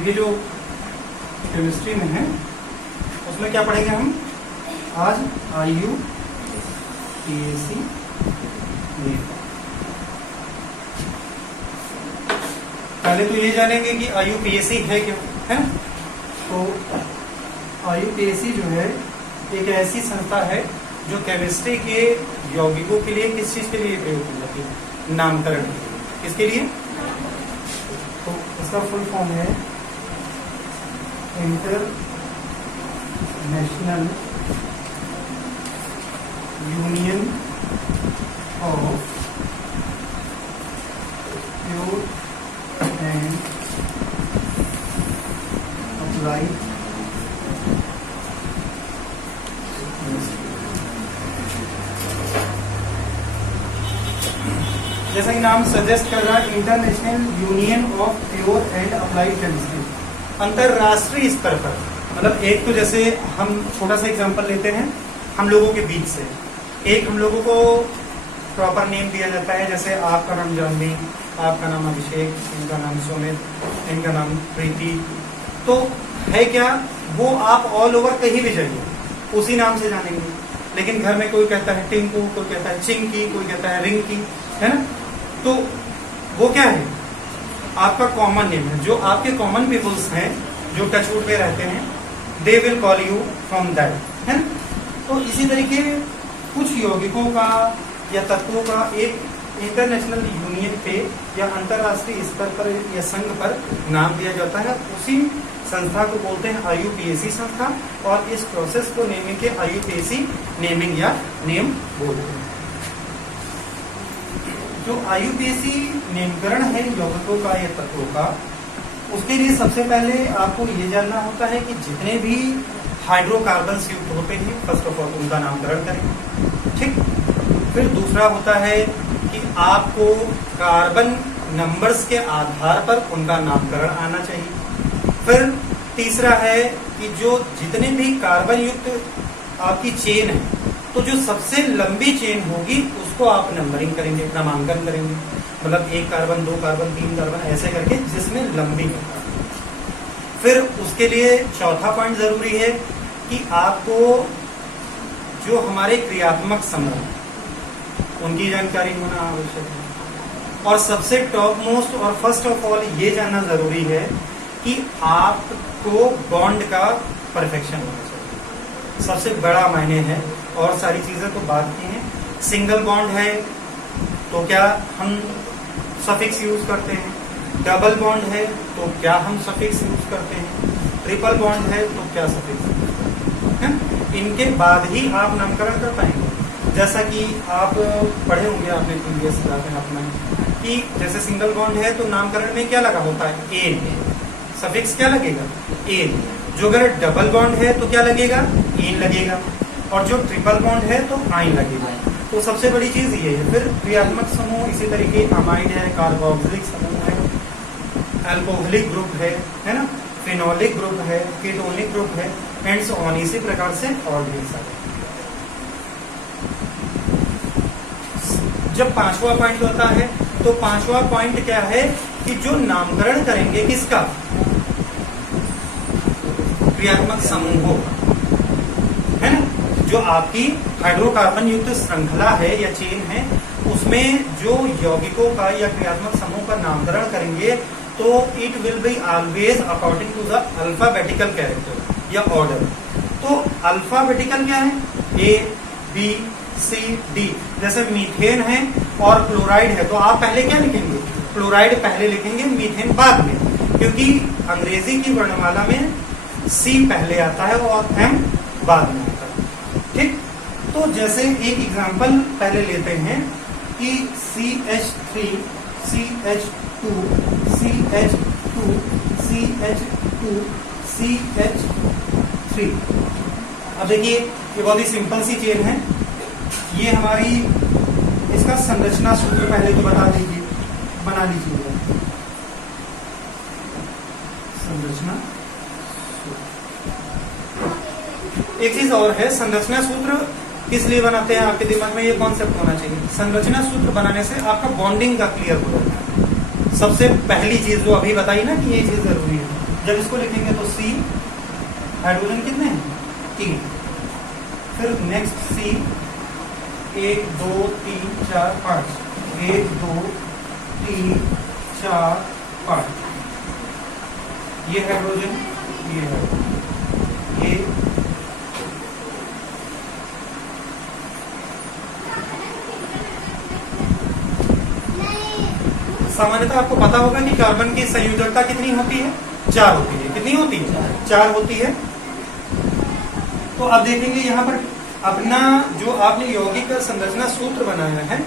देखिए जो केमिस्ट्री में है उसमें क्या पढ़ेंगे हम आज IUPAC नेम। पहले तो ये जानेंगे कि IUPAC है क्यों है। तो IUPAC जो है एक ऐसी संस्था है जो केमिस्ट्री के यौगिकों के लिए किस चीज के लिए प्रयोग की जाती है, नामकरण के लिए। किसके लिए? तो इसका फुल फॉर्म है international union of pure and applied जैसा कि नाम सजेस्ट कर रहा है, international union of pure and applied chemistry, अंतरराष्ट्रीय स्तर पर। मतलब एक तो जैसे हम छोटा सा एग्जांपल लेते हैं हम लोगों के बीच से, एक हम लोगों को प्रॉपर नेम दिया जाता है, जैसे आपका नाम जानवी, आपका नाम अभिषेक, इनका नाम सुमित, इनका नाम प्रीति। तो है क्या, वो आप ऑल ओवर कहीं भी जाइए उसी नाम से जानेंगे। लेकिन घर में कोई कहता है टिंकू, कोई कहता है चिंकी, कोई कहता है रिंकी, है ना। तो वो क्या है, आपका कॉमन नेम है। जो आपके कॉमन पीपल्स हैं जो टचवुड में रहते हैं, they will call you from that, है ना। तो इसी तरीके कुछ यौगिकों का या तत्वों का एक इंटरनेशनल यूनियन पे या अंतरराष्ट्रीय स्तर पर या संघ पर नाम दिया जाता है। उसी संस्था को बोलते हैं IUPAC संस्था, और इस प्रोसेस को नेमिंग के IUPAC नेमिंग या नेम बोलते हैं। जो IUPAC नेमकरण है यौगिकों का या तत्वों का, उसके लिए सबसे पहले आपको ये जानना होता है कि जितने भी हाइड्रोकार्बन्स युक्त होते हैं फर्स्ट ऑफ ऑल उनका नामकरण करें, ठीक। फिर दूसरा होता है कि आपको कार्बन नंबर्स के आधार पर उनका नामकरण आना चाहिए। फिर तीसरा है कि जो जितने भी कार्बन युक्त आपकी चेन है, तो जो सबसे लंबी चेन होगी उसको आप नंबरिंग करेंगे, नामांकन करेंगे। मतलब 1 कार्बन, 2 कार्बन, 3 कार्बन ऐसे करके जिसमें लंबी है। फिर उसके लिए चौथा पॉइंट जरूरी है कि आपको जो हमारे क्रियात्मक समूह उनकी जानकारी होना आवश्यक है। और सबसे टॉप मोस्ट और फर्स्ट ऑफ ऑल ये जानना जरूरी है कि आपको बॉन्ड का परफेक्शन होना चाहिए, सबसे बड़ा मायने है। और सारी चीजें तो बात की हैं। सिंगल बॉन्ड है तो क्या हम सफिक्स यूज करते हैं, डबल बॉन्ड है तो क्या हम सफिक्स यूज करते हैं, ट्रिपल बॉन्ड है तो क्या सफिक्स है। इनके बाद ही आप नामकरण कर पाएंगे। जैसा कि आप पढ़े होंगे आपने प्रीवियस क्लास में अपना कि जैसे सिंगल बॉन्ड है तो नामकरण में क्या लगा होता है, एन, सफिक्स क्या लगेगा, एन। जो अगर डबल बॉन्ड है तो क्या लगेगा, एन लगेगा। और जो ट्रिपल बॉन्ड है तो आइन लगेगा। तो सबसे बड़ी चीज ये है। फिर क्रियात्मक समूह इसी तरीके अमाइड है, कार्बोक्सिलिक समूह है, अल्कोहलिक ग्रुप है ना, फिनोलिक ग्रुप है, कीटोनिक ग्रुप है, एंड सो ऑन। इसी प्रकार से और भी सारे। जब 5वां पॉइंट होता है तो 5वां पॉइंट क्या है कि जो नामकरण करेंगे किसका, क्रियात्मक समूहों का, है ना। जो आपकी हाइड्रोकार्बन युक्त श्रृंखला है या चेन है, उसमें जो यौगिकों का या क्रियात्मक समूह का नामकरण करेंगे तो it will be always according to the alphabetical character या ऑर्डर। तो अल्फाबेटिकल क्या है, ABCD। जैसे मीथेन है और क्लोराइड है तो आप पहले क्या लिखेंगे, क्लोराइड पहले लिखेंगे, मीथेन बाद में, क्योंकि अंग्रेजी की वर्णमाला में C पहले आता है और M बाद में आता है, ठीक। तो जैसे एक एग्जांपल पहले लेते हैं कि CH3, CH2, CH2, CH2, CH3। अब देखिए ये बहुत ही सिंपल सी चेन है। ये हमारी, इसका संरचना सूत्र पहले तो बना लीजिए, बना लीजिए संरचना। एक चीज और है, संरचना सूत्र किस लिए बनाते हैं, आपके दिमाग में ये कॉन्सेप्ट होना चाहिए। संरचना सूत्र बनाने से आपका बॉन्डिंग का क्लियर हो जाता है। सबसे पहली चीज जो अभी बताई ना कि ये चीज जरूरी है, जब इसको लिखेंगे तो C, हाइड्रोजन कितने हैं? 3। फिर नेक्स्ट C, 1 2 3 4 5, 1 2 3 4 5, ये हाइड्रोजन, ये है, ये सामान्यतः आपको पता होगा कि कार्बन की संयोजकता कितनी होती है? 4 होती है। कितनी होती है? 4 होती है। तो अब देखेंगे यहाँ पर अपना जो आपने यौगिक संरचना सूत्र बनाया है,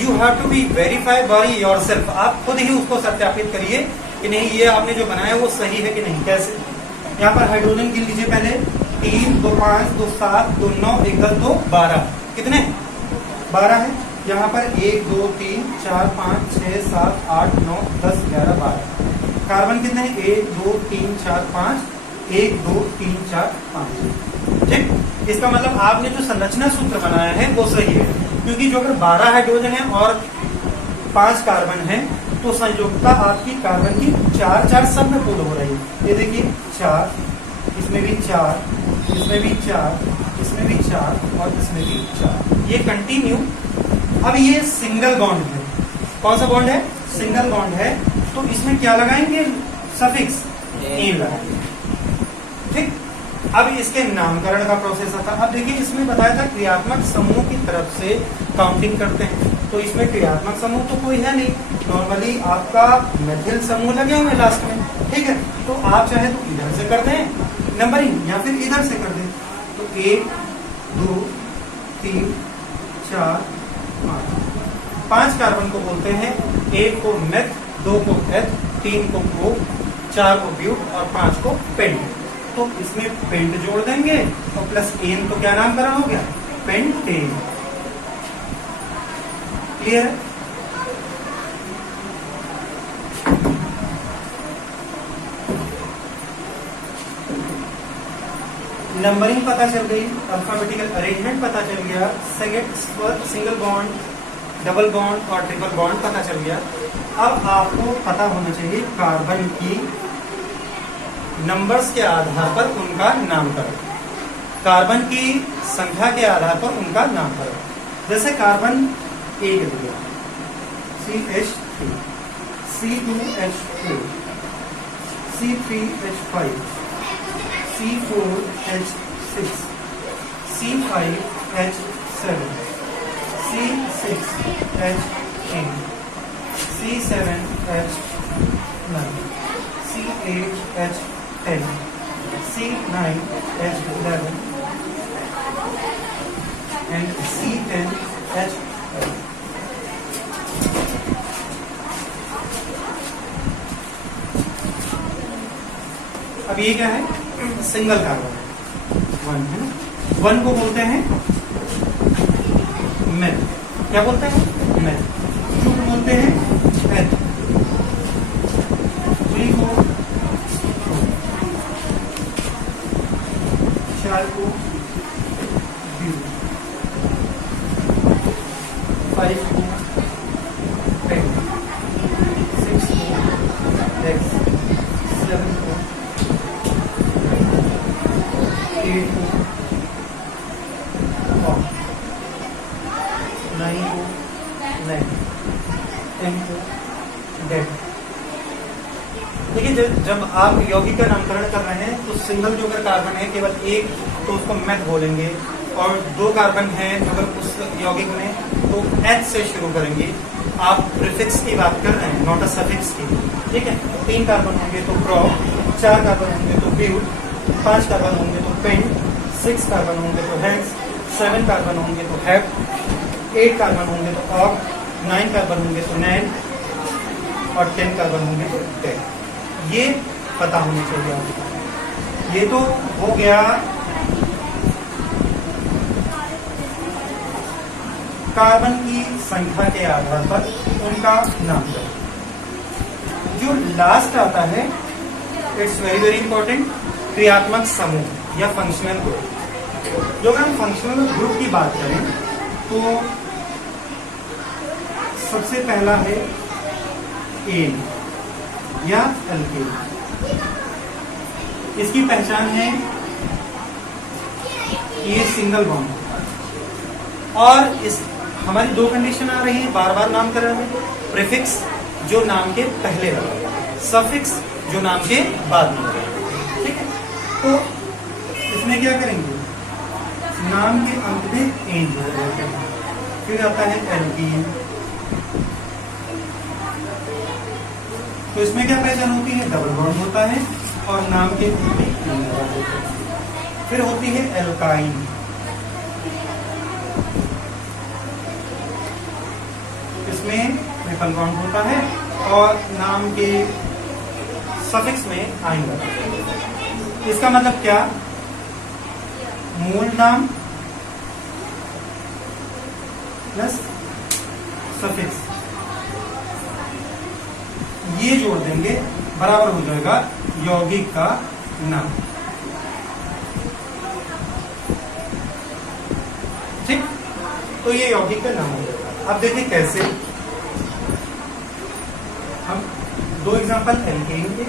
you have to be verify by yourself. आप खुद ही उसको सत्यापित करिए कि नहीं ये आपने जो बनाया वो सही है कि नहीं। कैसे? यहाँ पर हाइड्रोजन गिन लीजिए पहले। 3 2 5 2 7 2 9 1 10 2 12, कितने? 12 है। यहाँ पर 1 2 3 4 5 6 7 8 9 10 11 12। कार्बन कितने हैं? 1 2 3 4 5, 1 2 3 4 5। ठीक, इसका मतलब आपने जो संरचना सूत्र बनाया है वो सही है, क्योंकि जो अगर 12 हाइड्रोजन है और 5 कार्बन है तो संयोजकता आपकी कार्बन की 4 4 सब में पूर्ण हो रही है। ये देखिए 4, इसमें भी 4, इसमें भी 4, इसमें भी 4 और इसमें भी 4, ये कंटिन्यू। अब ये सिंगल बॉन्ड है। कौन सा बॉन्ड है? सिंगल बॉन्ड है। तो इसमें क्या लगाएंगे? सफिक्स एन लगाएंगे। ठीक, अब इसके नामकरण का प्रोसेस आता। अब देखिए इसमें बताया था क्रियात्मक समूह की तरफ से काउंटिंग करते हैं, तो इसमें क्रियात्मक समूह तो कोई है नहीं। नॉर्मली आपका मेथिल समूह लगे हुए लास्ट में। ठीक है, तो आप चाहे तो इधर से कर दें नंबरिंग या फिर इधर से कर दें। तो 1 2 3 4 5 कार्बन को बोलते हैं। 1 को मेथ, 2 को एथ, 3 को प्रो, 4 को ब्यूट और 5 को पेंट। तो इसमें पेंट जोड़ देंगे और प्लस एन, तो क्या नामकरण हो गया? पेंटेन। क्लियर है? नंबरिंग पता चल गई, अल्फाबेटिकल अरेंजमेंट पता चल गया, सिंगल बॉन्ड, डबल बॉन्ड और ट्रिपल बॉन्ड पता चल गया। अब आपको पता होना चाहिए कार्बन की नंबर्स के आधार पर उनका नामकरण, कार्बन की संख्या के आधार पर उनका नामकरण। जैसे कार्बन 1 दिया, CH3, C2H4, C3H5, C4H6, C5H7, C6H8, C7H9, C8H10, C9H11 and C10H12. अब ये क्या है? सिंगल कार्बन है, 1 है। 1 को बोलते हैं मेथ। क्या बोलते हैं? मेथ। 2 को बोलते हैं एथ। 3 को, 4 को ब्यूट, 5 को पेंट, 6 को एक्स, 7 को, 8 को ऑफ, 9 को नेट, 10 को डेट। देखिए जब आप यौगिक का नामकरण कर रहे हैं तो सिंगल जो अगर कार्बन है केवल एक, तो उसको मेथ बोलेंगे, और 2 कार्बन है अगर उस यौगिक में तो एच से शुरू करेंगे। आप प्रीफिक्स की बात कर रहे हैं, नॉट अ सफिक्स की। ठीक है, 3 कार्बन होंगे तो प्रो, 4 कार्बन होंगे तो ब्यूट, 5 कार्बन होंगे तो पेंट, 6 कार्बन होंगे तो हेक्स, 7 कार्बन होंगे तो हेप, 8 कार्बन होंगे तो ऑक, 9 कार्बन होंगे तो नैन और 10 कार्बन होंगे तो टेन। ये पता होना चाहिए आपको। ये तो हो गया कार्बन की संख्या के आधार पर उनका नामकरण। जो लास्ट आता है, इट्स वेरी वेरी इंपॉर्टेंट, क्रियात्मक समूह या फंक्शनल ग्रुप। जो अगर हम फंक्शनल ग्रुप की बात करें तो सबसे पहला है एन या एल्केन। इसकी पहचान है ये सिंगल बॉन्ड, और इस हमारी दो कंडीशन आ रही है, बार बार नाम कर रहे हैं। प्रीफिक्स जो नाम के पहले लगा, सफिक्स जो नाम के बाद में लगा, ठीक है। तो इसमें क्या करेंगे, नाम के अंत में एन जोड़ देते हैं। फिर आता है एल्कीन, तो इसमें क्या पहचान होती है, डबल बॉन्ड होता है और नाम के अंत में एन लगा देते हैं। फिर होती है एल्काइन, इसमें ट्रिपल बॉन्ड होता है और नाम के सफिक्स में आइन लगा देते हैं। इसका मतलब क्या, मूल नाम प्लस सफिक्स ये जोड़ देंगे, बराबर हो जाएगा यौगिक का नाम, ठीक। तो ये यौगिक का नाम हो जाएगा। अब देखिए कैसे, हम दो एग्जांपल एल्केन के,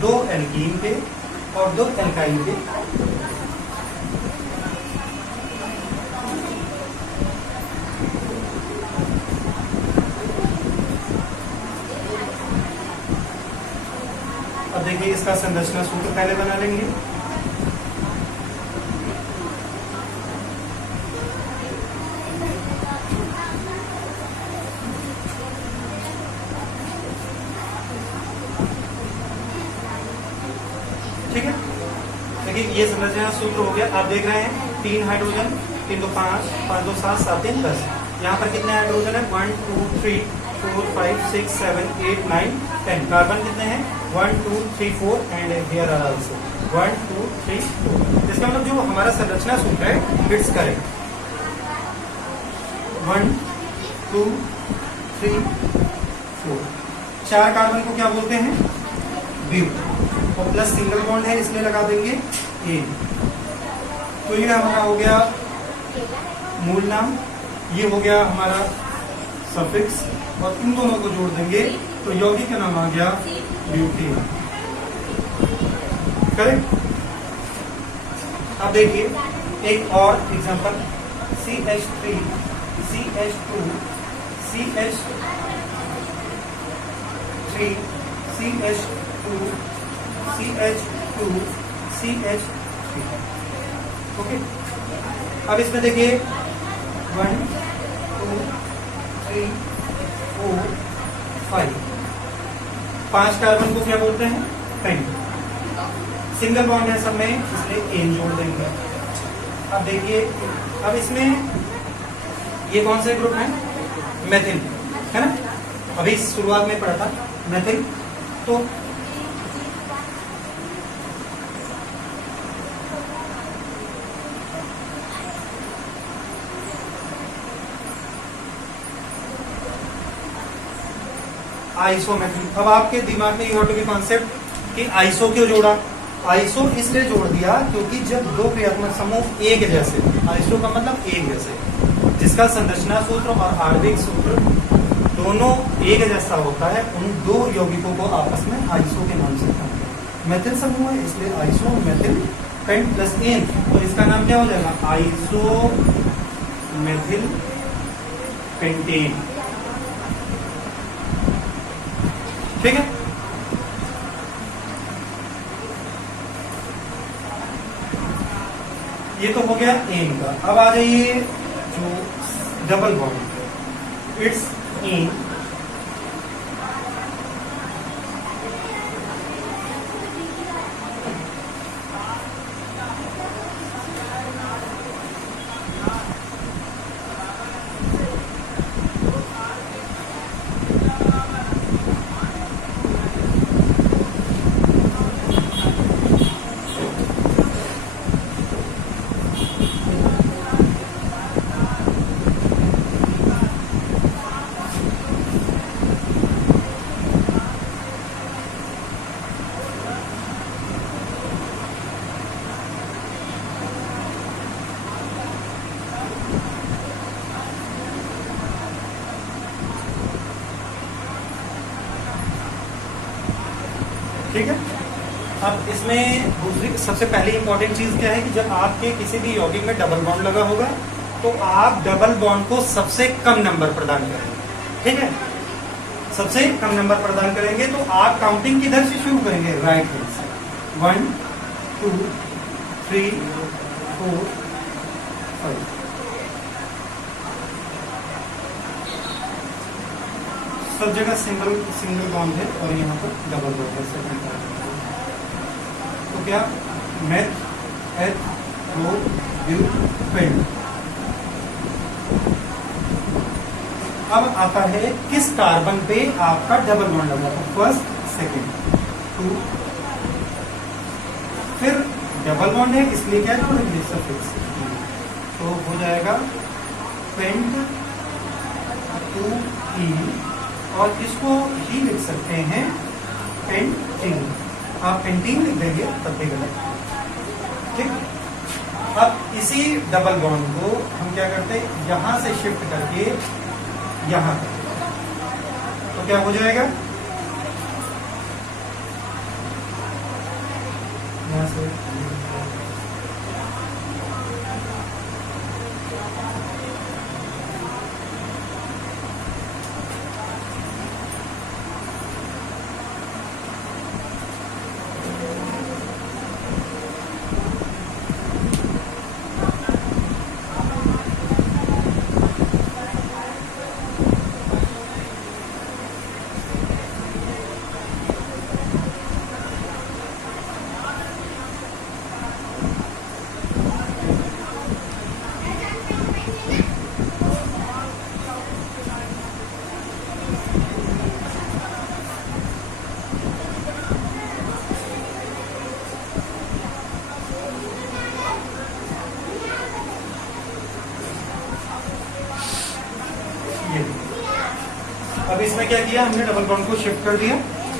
दो एल्कीन के और दो एल्काइन के। अब देखिए इसका संरचना सूत्र पहले बना लेंगे। ठीक है, देखिए ये संरचना सूत्र हो गया। आप देख रहे हैं 3 हाइड्रोजन, 3 2 5, 5 2 7, 7 3 10। यहाँ पर कितने हाइड्रोजन है, 1 2 3 4 5 6 7 8 9 10। कार्बन कितने हैं, 1 2 3 4 एंड हियर आर आल्सो 1 2 3 4। इसका मतलब जो हमारा संरचना सूत्र है इट्स करेक्ट। 1 2 3 4, 4 कार्बन को क्या बोलते हैं, ब्यूट, और प्लस सिंगल बॉन्ड है इसलिए लगा देंगे ए। तो ये हमारा हो गया मूल नाम, ये हो गया हमारा सफिक्स, और इन दोनों को जोड़ देंगे तो यौगिक का नाम आ गया ब्यूटेन, करेक्ट। अब देखिए एक और example, CH3 CH2 CH3 CH2 CH2 CH3, okay. अब इसमें देखिए 1 2 3 4 5, 5 कार्बन को क्या बोलते हैं, पेंट। सिंगल बॉन्ड है सब में इसलिए एन जोड़ देंगे। अब देखिए, अब इसमें ये कौन से ग्रुप है, मेथिल है ना, अभी शुरुआत में पढ़ा था मेथिल। तो आइसोमेथिल, अब आपके दिमाग में ये ऑटो की कॉन्सेप्ट कि आइसो क्यों जोड़ा, आइसो इसलिए जोड़ दिया क्योंकि जब दो क्रियात्मक समूह एक जैसे, आइसो का मतलब एक जैसे, जिसका संरचना सूत्र और आणविक सूत्र दोनों एक जैसा होता है, उन दो यौगिकों को आपस में आइसो के नाम से कहते। मेथिल समूह है इसलिए iso methyl pent plus ane, तो इसका नाम क्या हो जाएगा, आइसो मेथिल पेंटेन, ठीक है। ये तो हो गया एन का। अब आ जाइए जो डबल बॉन्ड, इट्स एन अब इसमें दूसरी सबसे पहली इंपॉर्टेंट चीज क्या है कि जब आपके किसी भी यौगिक में डबल बॉन्ड लगा होगा तो आप डबल बॉन्ड को सबसे कम नंबर प्रदान करेंगे, ठीक है। सबसे कम नंबर प्रदान करेंगे तो आप काउंटिंग किधर से शुरू करेंगे, राइट हैंड से। 1 2 3 4 5। सब जगह सिंगल बॉन्ड है और यहाँ पर डबल बॉन्ड है सेकंड कार्बन। तो क्या मेथ एथ रो ब्यू पेंट। अब आता है किस कार्बन पे आपका डबल बॉन्ड लगा था, फर्स्ट सेकंड 2, फिर डबल बॉन्ड है इसलिए क्या जोड़ेंगे, सफिक्स। तो हो जाएगा पेंट 2E और इसको ही लिख सकते हैं पेंटीन। आप पेंटीन लिख देंगे तब भी गलत, ठीक। अब इसी डबल बॉन्ड को हम क्या करते हैं, यहां से शिफ्ट करके यहां पर, तो क्या हो जाएगा, यहां से अब इसमें क्या किया हमने, डबल बॉन्ड को शिफ्ट कर दिया।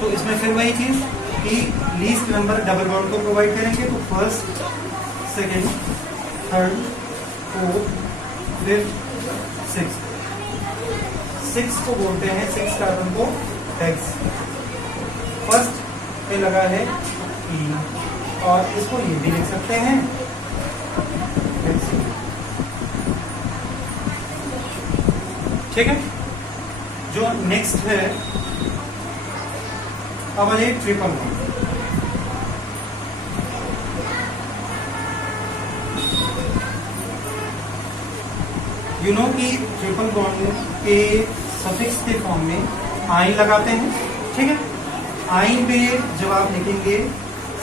तो इसमें फिर वही चीज कि लीस्ट नंबर डबल बॉन्ड को प्रोवाइड करेंगे। तो first second third fourth fifth six को बोलते हैं, 6 कार्बन को हेक्स। फर्स्ट पे लगा है E और इसको ये भी लिख सकते हैं हेक्स, ठीक है। जो नेक्स्ट है अब आ जाए ट्रिपल बॉन्ड। यू नो कि ट्रिपल बॉन्ड के सफिक्स के फॉर्म में आई लगाते हैं, ठीक है। आई पे जब आप लिखेंगे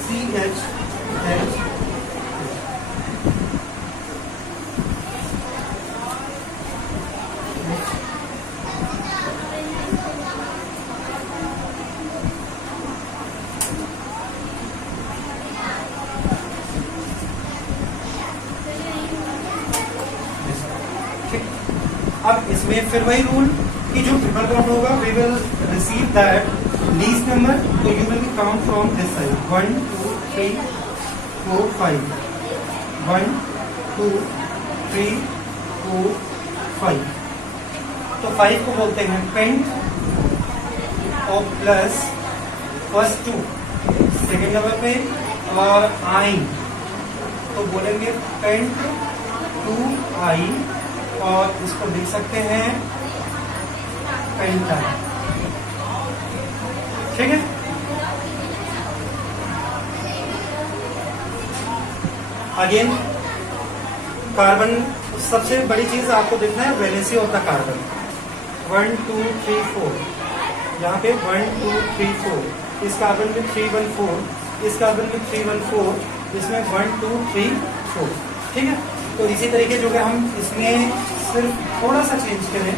CH H, अब इसमें फिर वही रूल कि जो ट्रिपल बॉन्ड होगा we will receive that least number, तो you will count from this side 1 2 3 4 5 1 2 3 4 5। तो 5 को बोलते हैं पेंट और प्लस फर्स्ट 2 सेकेंड नंबर पे और आई, तो बोलेंगे पेंट 2I और इसको लिख सकते हैं पेंटा, ठीक है। अगेन कार्बन, सबसे बड़ी चीज आपको देखना है वैलेंसी ऑफ द कार्बन। 1 2 3 4, यहाँ पे 1 2 3 4, इस कार्बन में 3 1 4, इस कार्बन में 3 1 4, इसमें 1 2 3 4, ठीक है। तो इसी तरीके जो कि हम इसमें सिर्फ थोड़ा सा चेंज करें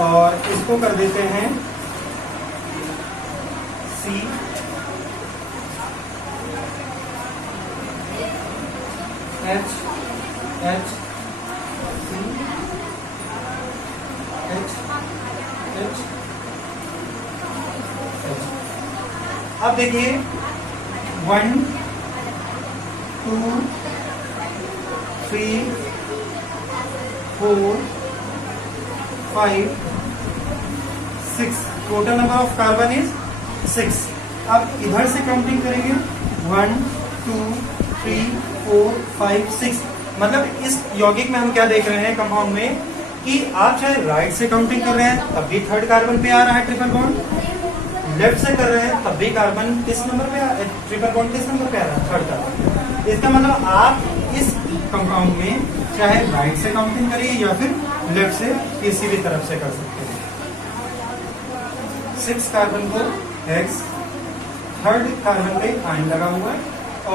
और इसको कर देते हैं C H H C H H H। अब देखिए 1 2 3 4 5 6, total number of carbon is 6। अब इधर से काउंटिंग करेंगे 1 2 3 4 5 6, मतलब इस यौगिक में हम क्या देख रहे हैं कंपाउंड में कि आप चाहे राइट से काउंटिंग कर रहे हैं तब भी थर्ड कार्बन पे आ रहा है ट्रिपल बॉन्ड, लेफ्ट से कर रहे हैं तब भी कार्बन किस नंबर पे ट्रिपल बॉन्ड किस नंबर पे आ रहा है, थर्ड कार्बन। इसका मतलब आप इस कंपाउंड में चाहे राइट से काउंटिंग करिए या फिर लेफ्ट से, किसी भी तरफ से कर सकते हैं। 6 कार्बन को X, थर्ड कार्बन पे आइन लगा हुआ है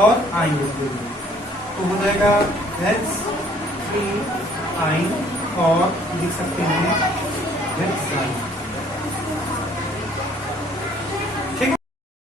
और आइन लिख देंगे तो हो जाएगा H3 आइन और लिख सकते हैं H